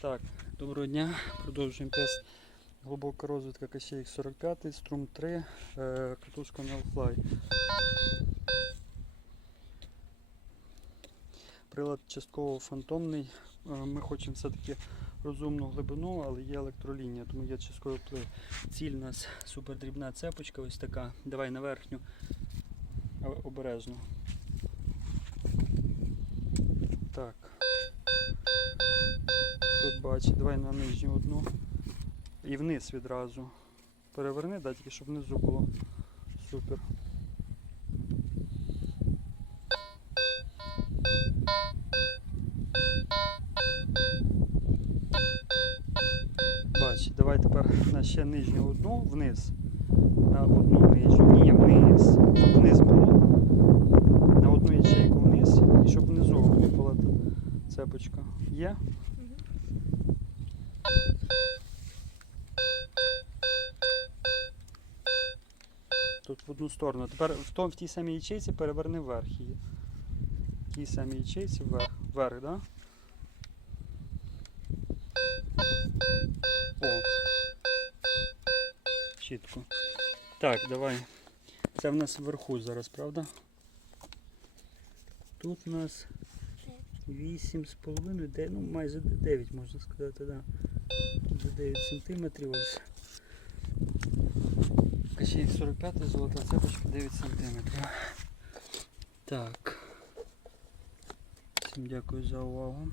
Так, доброго дня. Продовжуємо тест глибока розвитка кащей 45, струм 3, е, катушка Nellfly. Прилад частково фантомний. Е, Ми хочемо все-таки розумну глибину, але є електролінія, тому є частковий вплив. Ціль у нас супердрібна цепочка, ось така. Давай на верхню. А- Обережно. Так. Бачиш, давай на нижню одну. І вниз відразу. Переверни, да, тільки щоб внизу було. Супер. Бач, давай тепер на ще нижню одну вниз. На одну нижню. Ні, вниз. Щоб вниз було. На одну ячейку вниз і щоб внизу була цепочка. Є? Тут в одну сторону. Тепер в, том, в тій самій ячейці переверни вверх її. В тій самій ячейці вверх. Вверх, да? О. Чітко. Так, давай. Це в нас вверху зараз, правда? Тут у нас 8,5, де- ну майже 9 можна сказати, да. За 9 сантиметрів ось. Качей 45 золота цепочка 9 сантиметрів. Так. Всім дякую за увагу.